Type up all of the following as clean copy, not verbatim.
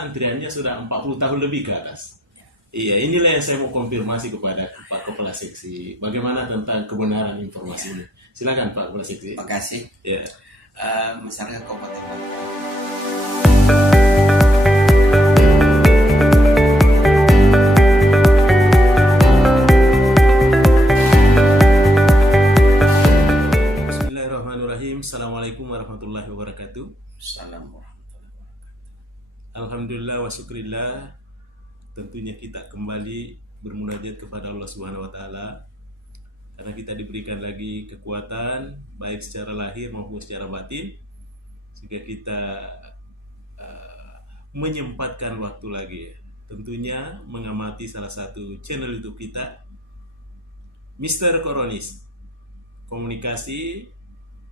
antriannya sudah 40 tahun lebih ke atas. Iya, inilah yang saya mau konfirmasi kepada Pak Kepala Seksi. Bagaimana tentang kebenaran informasi ini? Silakan Pak Kepala Seksi. Terima kasih. Ya. Masyarakat Kabupaten Banten. Bismillahirrahmanirrahim. Assalamualaikum warahmatullahi wabarakatuh. Assalamualaikum warahmatullahi wabarakatuh. Alhamdulillah wa syukrillah. Tentunya kita kembali bermunajat kepada Allah Subhanahu wa taala karena kita diberikan lagi kekuatan baik secara lahir maupun secara batin sehingga kita menyempatkan waktu lagi tentunya mengamati salah satu channel YouTube kita Mr. Koronis, komunikasi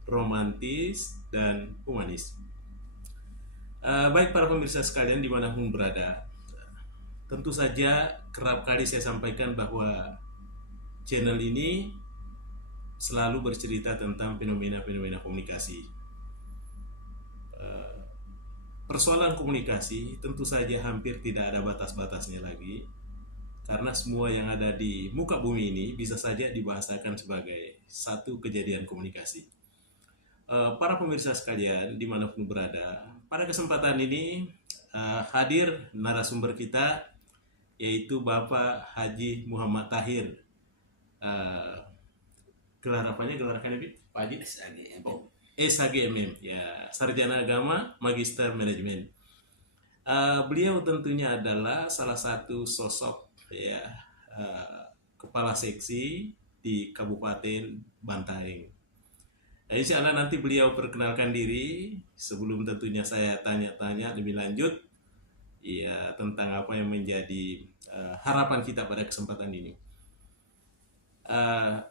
romantis dan humanis. Baik para pemirsa sekalian dimanapun berada, tentu saja kerap kali saya sampaikan bahwa channel ini selalu bercerita tentang fenomena-fenomena komunikasi. Persoalan komunikasi tentu saja hampir tidak ada batas-batasnya lagi, karena semua yang ada di muka bumi ini bisa saja dibahasakan sebagai satu kejadian komunikasi. Para pemirsa sekalian dimanapun berada, pada kesempatan ini hadir narasumber kita yaitu Bapak Haji Muhammad Tahir. Gelar apanya? Gelar akademik? Pak Haji? SHGMM, ya, Sarjana Agama, Magister Manajemen. Beliau tentunya adalah salah satu sosok ya kepala seksi di Kabupaten Bantaeng. Insya Allah nanti beliau perkenalkan diri sebelum tentunya saya tanya-tanya lebih lanjut ya tentang apa yang menjadi harapan kita pada kesempatan ini.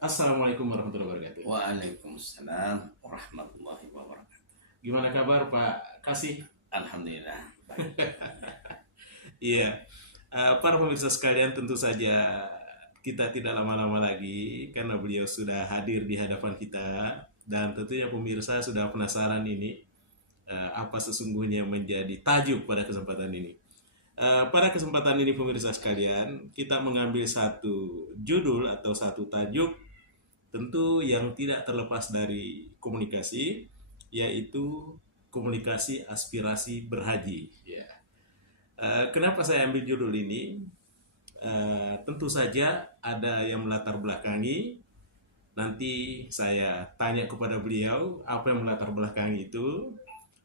Assalamualaikum warahmatullahi wabarakatuh. Waalaikumsalam warahmatullahi wabarakatuh. Gimana kabar Pak Kasih? Alhamdulillah. Iya, para pemirsa sekalian tentu saja kita tidak lama-lama lagi karena beliau sudah hadir di hadapan kita dan tentunya pemirsa sudah penasaran ini apa sesungguhnya menjadi tajuk pada kesempatan ini. Pada kesempatan ini pemirsa sekalian, kita mengambil satu judul atau satu tajuk tentu yang tidak terlepas dari komunikasi, yaitu komunikasi aspirasi berhaji. Ya. Kenapa saya ambil judul ini? Tentu saja ada yang melatar belakangi. Nanti saya tanya kepada beliau apa yang melatar belakangi itu.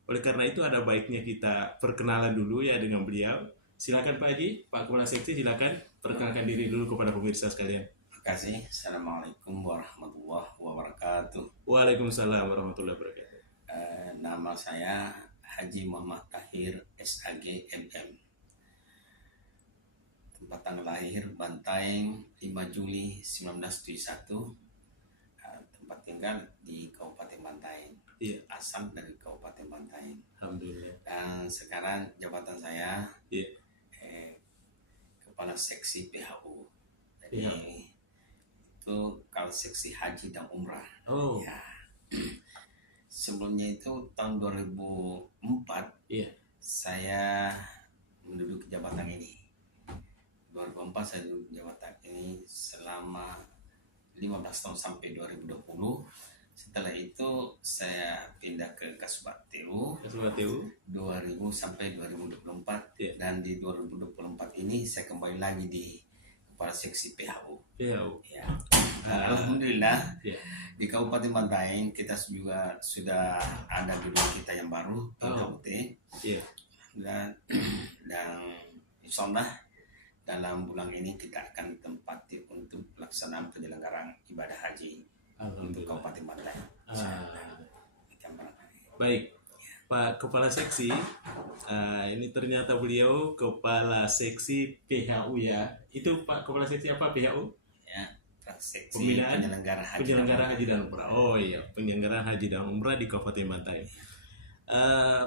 Oleh karena itu ada baiknya kita perkenalan dulu ya dengan beliau. Silakan Pak Haji, Pak Kepala Seksi, silakan perkenalkan diri dulu kepada pemirsa sekalian. Terima kasih. Assalamualaikum warahmatullahi wabarakatuh. Waalaikumsalam warahmatullahi wabarakatuh. Nama saya Haji Muhammad Tahir SHGMM. Tempat tanggal lahir Bantaeng 5 Juli 1971. Tempat tinggal di Kabupaten Bantaeng. Iya. Asal dari Kabupaten Bantaeng. Alhamdulillah. Dan sekarang jabatan saya Iya. Kepala Seksi PHU. Jadi Iya. itu kalau seksi haji dan umrah. Oh. Ya. Sebelumnya itu tahun 2004 Iya. saya menduduki jabatan ini. 2004 saya duduk jabatan ini selama 15 tahun sampai 2020. Setelah itu saya pindah ke Kasubag TU 2000 sampai 2024. Yeah. Dan di 2024 ini saya kembali lagi di Kepala Seksi PHU. PHU. Ya. Alhamdulillah. Yeah. Di Kabupaten Bantaeng kita juga sudah ada gedung kita yang baru PKUT. Yeah. Dan insya Allah dalam bulan ini kita akan tempati untuk pelaksanaan penyelenggaraan ibadah haji untuk Kabupaten Bantaeng. Baik, Pak Kepala Seksi, ini ternyata beliau Kepala Seksi PHU ya. Itu Pak Kepala Seksi apa PHU? Ya, Seksi penyelenggara haji dan umrah. Oh iya, penyelenggaraan haji dan umrah di Kabupaten Bantaeng.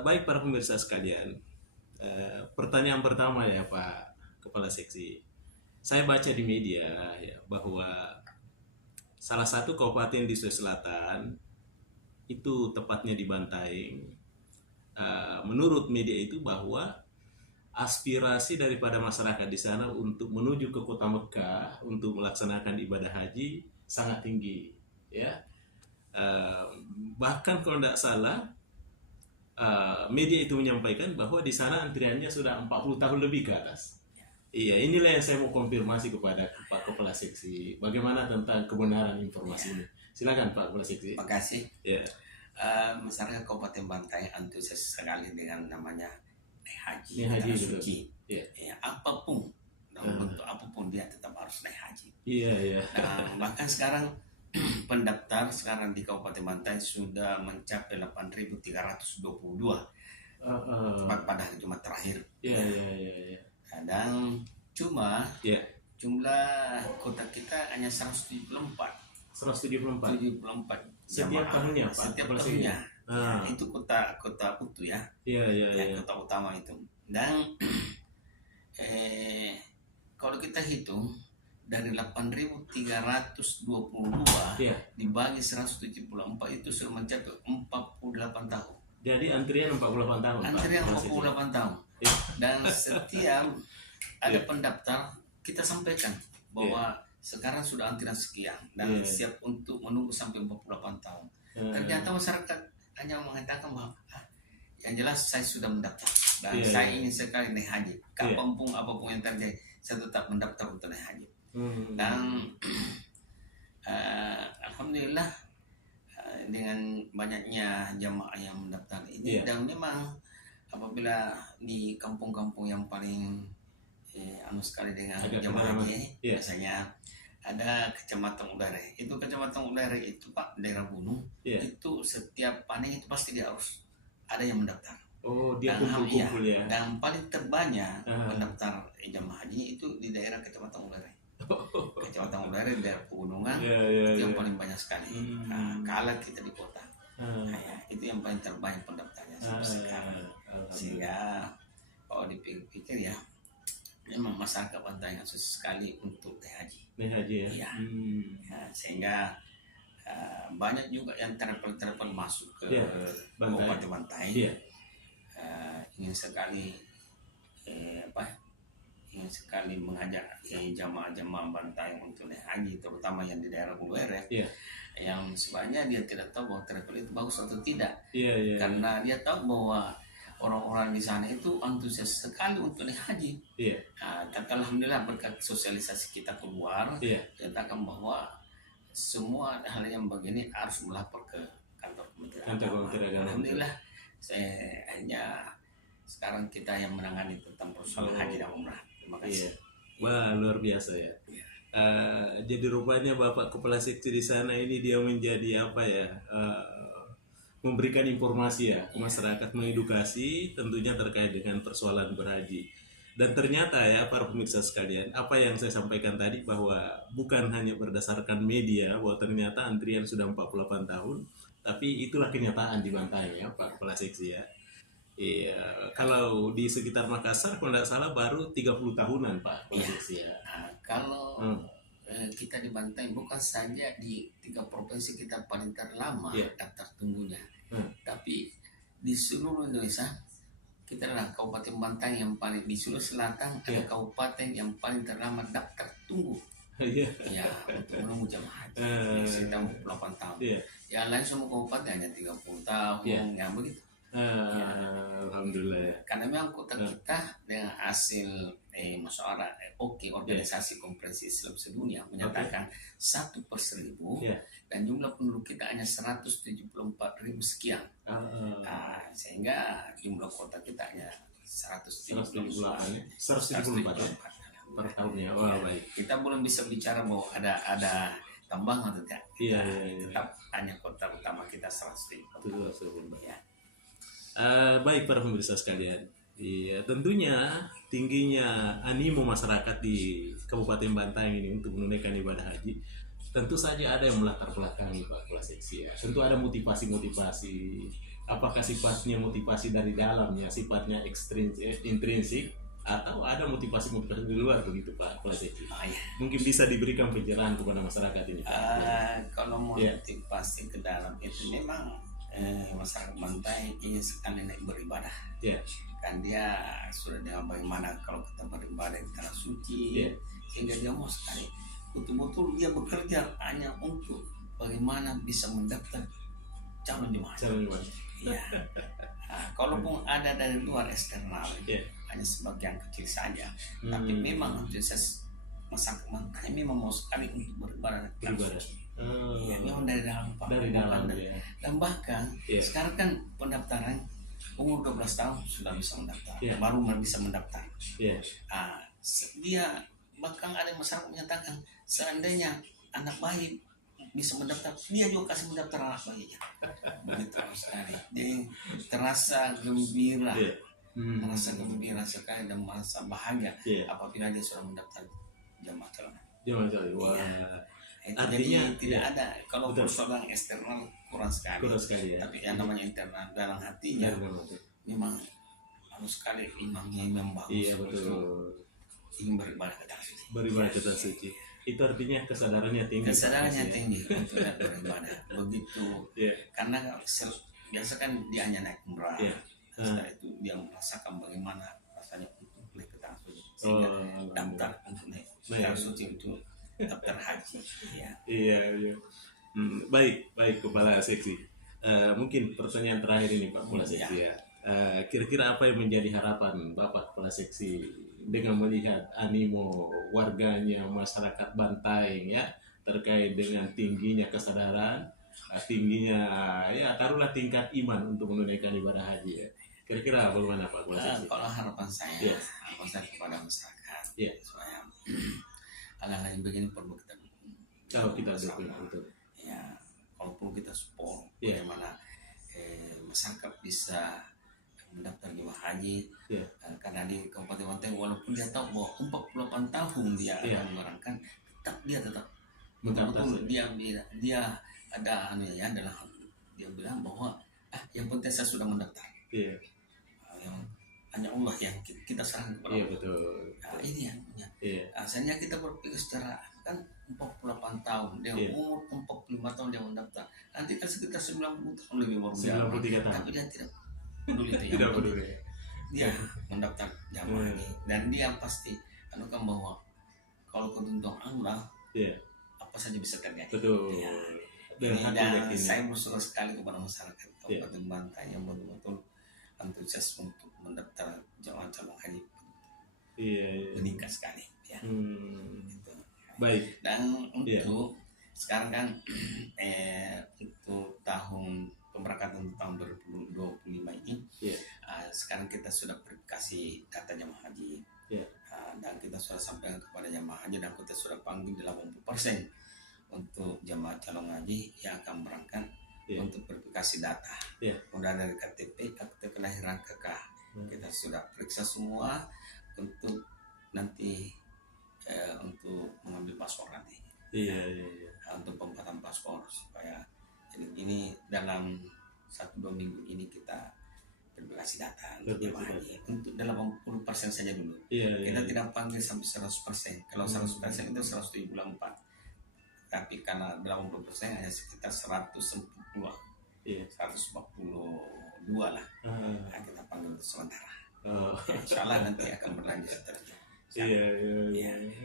Baik para pemirsa sekalian, pertanyaan pertama ya Pak Kepala Seksi. Saya baca di media ya bahwa salah satu kabupaten di Sulawesi Selatan itu tepatnya di Bantaeng. Menurut media itu bahwa aspirasi daripada masyarakat di sana untuk menuju ke kota Mekah untuk melaksanakan ibadah haji sangat tinggi, ya. Bahkan kalau tidak salah, media itu menyampaikan bahwa di sana antriannya sudah 40 tahun lebih ke atas. Iya, inilah yang saya mau konfirmasi kepada Pak Kepala Seksi. Bagaimana tentang kebenaran informasi ini? Silakan Pak Kepala Seksi. Terima kasih. Ya. Masyarakat Kabupaten Bantaeng antusias sekali dengan namanya haji, Haji suci. Ya. Ya, apapun dalam bentuk apapun dia tetap harus naik haji. Iya, iya. Nah, bahkan sekarang pendaftar sekarang di Kabupaten Bantaeng sudah mencapai 8.322 pada hari Jumat terakhir. Iya, iya. Dan cuma ya, jumlah kota kita hanya 174 setiap tahunnya, Pak. Setiap tahunnya. Ya, itu kota utuh ya. Iya. Kota utama itu. Dan kalau kita hitung dari 8.322 dibagi 174 itu sudah mencapai 48 tahun. Jadi antrian 48 tahun. Antrian 48 tahun. Ya. Dan setiap ada pendaftar kita sampaikan bahwa sekarang sudah antrian sekian dan siap untuk menunggu sampai 48 tahun. Ternyata masyarakat hanya mengatakan bahwa yang jelas saya sudah mendaftar dan saya ingin sekali naik haji. Kapanpun apapun yang terjadi, saya tetap mendaftar untuk naik haji. Dan alhamdulillah dengan banyaknya jamaah yang mendaftar ini dan memang apabila di kampung-kampung yang paling sekali dengan jamaah haji biasanya ada Kecamatan Ulere. Itu Kecamatan Ulere itu Pak, daerah gunung. Itu setiap panen itu pasti dia harus ada yang mendaftar. Oh, dia kumpul-kumpul ya. Dan paling terbanyak mendaftar jamaah haji itu di daerah Kecamatan Ulere. Kecamatan Ulere daerah pegunungan itu yang paling banyak sekali. Kalah kita di kota. Itu yang paling terbanyak pendaftarnya sampai sekarang. Sehingga kalau dipikir ya, memang masyarakat Bantaeng antusias sekali untuk naik haji. Ya. Sehingga banyak juga yang telepon masuk ke Kabupaten Bantaeng. Ingin sekali mengajak jamaah-jamaah Bantaeng untuk naik haji, terutama yang di daerah Ulere. Yang sebenarnya dia tidak tahu bahwa travel itu bagus atau tidak. Karena dia tahu bahwa orang-orang di sana itu antusias sekali untuk naik haji. Tapi alhamdulillah berkat sosialisasi kita keluar, katakan bahwa semua hal yang begini harus melapor ke kantor Kementerian Agama. Alhamdulillah, sekarang kita yang menangani tentang persoalan haji dan umrah. Terima kasih. Wah, luar biasa ya. Jadi rupanya Bapak Kepala Seksi di sana ini dia menjadi memberikan informasi ke masyarakat, mengedukasi tentunya terkait dengan persoalan berhaji. Dan ternyata ya para pemirsa sekalian, apa yang saya sampaikan tadi bahwa bukan hanya berdasarkan media bahwa ternyata antrian sudah 48 tahun, tapi itulah kenyataan di Bantaeng ya Pak Kepala Seksi ya. Kalau di sekitar Makassar kalau tidak salah baru 30 tahunan Pak Kepala Seksi ya. Kalau kita di Bantaeng bukan saja di 3 provinsi kita paling terlama daftar tunggunya, tapi di seluruh Indonesia kita adalah Kabupaten Bantaeng yang paling, di Sulawesi Selatan ada kabupaten yang paling terlama daftar tunggu untuk menunggu jamaah haji sekitar 48 tahun. Yang lain semua kabupaten hanya 30 tahun yang begitu. Alhamdulillah. Karena memang kota kita dengan hasil musyawarah organisasi konferensi Islam sedunia menyatakan 1/1000 dan jumlah penduduk kita hanya 174.000 sekian. Sehingga jumlah kota kita hanya 174 per tahunnya. Baik. Kita belum bisa bicara bahwa ada tambahan atau tidak. Tetap hanya kota utama kita 174. Baik para pemirsa sekalian, tentunya tingginya animo masyarakat di Kabupaten Bantaeng ini untuk menunaikan ibadah haji, tentu saja ada yang melatar belakangi Pak Kepala Seksi ya. Tentu ada motivasi. Apakah sifatnya motivasi dari dalamnya, sifatnya intrinsik, atau ada motivasi di luar begitu Pak Kepala Seksi? Mungkin bisa diberikan pencerahan kepada masyarakat ini. Kalau motivasi ke dalam itu memang masyarakat Bantai ingin sekali naik beribadah. Kan dia sudah dengan bagaimana kalau kita beribadah di tanah suci, sehingga dia mau sekali betul-betul dia bekerja hanya untuk bagaimana bisa mendaftar calon jemaah. Ya. Nah, kalaupun ada dari luar eksternal, hanya sebagian kecil saja, tapi memang antusias masyarakat Bantai memang mau sekali untuk beribadah. Ya, memang dari dalam Pak. Dari dalam, dan bahkan sekarang kan pendaftaran umur 12 tahun sudah bisa mendaftar, baru bisa mendaftar. Dia bahkan ada masyarakat menyatakan seandainya anak bayi bisa mendaftar, dia juga kasih mendaftar anak bayinya. Begitu sekali. Dia terasa gembira, merasa gembira sekali dan merasa bahagia apabila dia sudah mendaftar jemaah calon. Artinya jadi tidak ada kalau persoalan eksternal kurang sekali ya. Tapi yang namanya internal dalam hatinya memang harus sekali imamnya imam bagus. Betul. Ingin beribadah ke tanah suci. Beribadah ke tanah suci. Itu artinya kesadarannya tinggi. Kesadarannya tinggi untuk beribadah. Begitu. Karena biasa kan dia hanya naik umrah. Setelah itu dia merasakan bagaimana rasanya untuk naik ke tanah suci. Sehingga daftar untuk naik ke tanah suci itu daftar haji. Iya. Baik Kepala Seksi. Mungkin pertanyaan terakhir ini Pak Kepala Seksi ya. Kira-kira apa yang menjadi harapan Bapak Kepala Seksi dengan melihat animo warganya masyarakat Bantai ya terkait dengan tingginya kesadaran, tingginya taruhlah tingkat iman untuk menunaikan ibadah haji ya. Kira-kira bagaimana Pak Kepala Seksi? Kalau harapan saya kepada masyarakat supaya hal-hal yang begini perlu kita dukung. Betul. Ya, kalaupun kita support bagaimana masyarakat bisa mendaftar jemaah haji, karena di Kabupaten Bantai walaupun dia tahu bahwa 48 tahun dia akan menerangkan, tetap betul dia ada adalah dia bilang bahwa yang penting saya sudah mendaftar. Yang hanya Allah yang kita serahkan kepada Allah. Betul. Ini yang asalnya kita berpikir secara kan 48 tahun dia umur 45 tahun dia mendaftar, nanti kan sekitar 90 tahun lebih baru 93 tahun. Tapi dia tidak peduli itu tidak peduli. Dia mendaftar jamaah ini dan dia pasti anukan bahwa kalau ketentuan Allah apa saja bisa terjadi. Betul. Dan saya bersyukur sekali kepada masyarakat Kabupaten Bantai yang betul-betul antusias untuk mendaftar jamaah calon haji. Meningkat sekali gitu. Baik. Dan untuk sekarang kan untuk tahun pemberangkatan tahun 2025 ini sekarang kita sudah verifikasi data jamaah haji dan kita sudah sampaikan kepada jamaah haji dan kita sudah panggil 80% untuk jamaah calon haji yang akan berangkat untuk verifikasi data mulai dari KTP, akte kelahiran kakak kita sudah periksa semua untuk nanti untuk mengambil paspor nanti. Untuk pembuatan paspor supaya ini dalam 1-2 minggu ini kita verifikasi data untuk jemaah haji untuk 80% saja dulu. Kita tidak panggil sampai 100%. Kalau 100% itu 174. Tapi karena 80% hanya sekitar 142 lah. Nah, kita panggil sementara. Insya Allah nanti akan berlanjut seterusnya.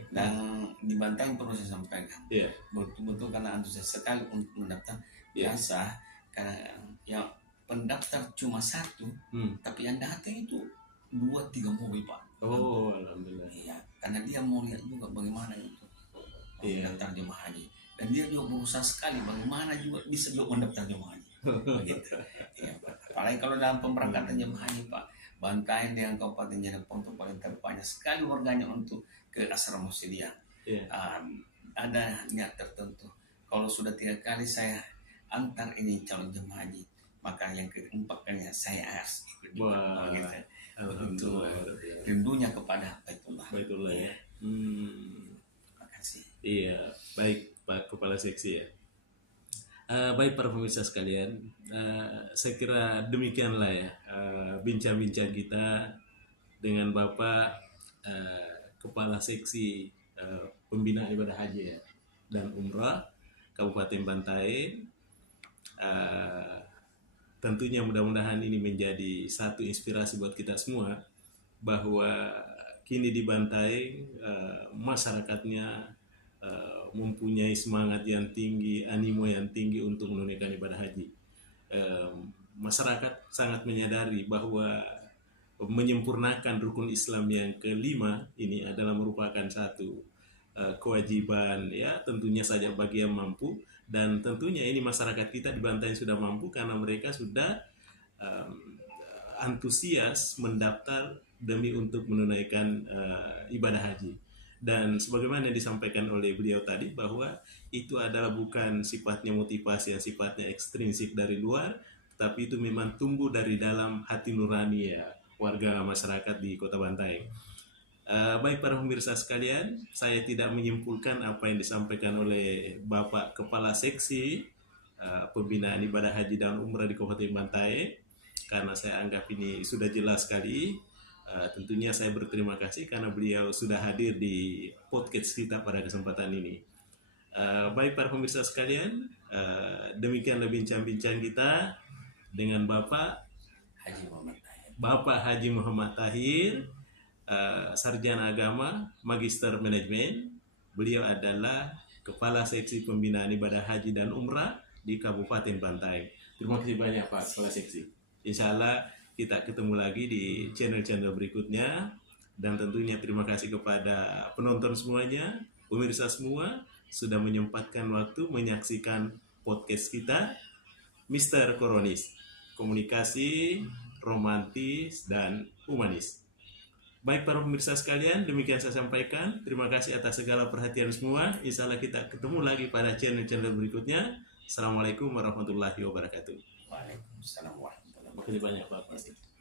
Dan di Bantai perlu saya sampaikan betul-betul karena antusias sekali untuk mendaftar biasa karena yang pendaftar cuma 1 tapi yang datang itu 2-3 mobil Pak. Alhamdulillah. Karena dia mau lihat juga bagaimana itu mendaftar jemaah haji dan dia juga berusaha sekali bagaimana juga bisa juga mendaftar jemaah haji. Begitu. Apalagi kalau dalam pemberangkatan jemaah haji Pak, Bantai dengan Kabupaten Jeneponto paling terbanyak sekali warganya untuk ke asrama Muhammadiyah. Ada niat tertentu. Kalau sudah 3 kali saya antar ini calon jemaah haji, maka yang keempat kalinya saya harus ikut juga. Begitu rindunya kepada Baitullah. Ya. Terima kasih. Baik Pak Kepala Seksi ya. Baik para pemirsa sekalian, saya kira demikianlah ya bincang-bincang kita dengan Bapak Kepala Seksi Pembinaan Ibadah Haji dan Umrah Kabupaten Bantai. tentunya mudah-mudahan ini menjadi satu inspirasi buat kita semua bahwa kini di Bantaeng masyarakatnya mempunyai semangat yang tinggi, animo yang tinggi untuk menunaikan ibadah haji. Masyarakat sangat menyadari bahwa menyempurnakan rukun Islam yang kelima ini adalah merupakan satu kewajiban, ya tentunya saja bagi yang mampu, dan tentunya ini masyarakat kita di Bantaeng sudah mampu karena mereka sudah antusias mendaftar demi untuk menunaikan ibadah haji. Dan sebagaimana yang disampaikan oleh beliau tadi bahwa itu adalah bukan sifatnya motivasi yang sifatnya ekstrinsik dari luar, tapi itu memang tumbuh dari dalam hati nurani ya warga masyarakat di Kota Bantaeng. Baik para pemirsa sekalian, saya tidak menyimpulkan apa yang disampaikan oleh Bapak Kepala Seksi Pembinaan Ibadah Haji dan Umrah di Kabupaten Bantaeng, karena saya anggap ini sudah jelas sekali. Tentunya saya berterima kasih karena beliau sudah hadir di podcast kita pada kesempatan ini. Baik para pemirsa sekalian, demikianlah bincang-bincang kita dengan Bapak Haji Muhammad Tahir, sarjana agama, magister manajemen. Beliau adalah Kepala Seksi Pembinaan Ibadah Haji dan Umrah di Kabupaten Bantaeng. Terima kasih banyak Pak Kepala Seksi. Insya Allah kita ketemu lagi di channel-channel berikutnya. Dan tentunya terima kasih kepada penonton semuanya, pemirsa semua, sudah menyempatkan waktu menyaksikan podcast kita, Mr. Koronis, komunikasi romantis dan humanis. Baik para pemirsa sekalian, demikian saya sampaikan. Terima kasih atas segala perhatian semua. Insya Allah kita ketemu lagi pada channel-channel berikutnya. Assalamualaikum warahmatullahi wabarakatuh. Waalaikumsalam warahmatullahi wabarakatuh. Makasih banyak Pak.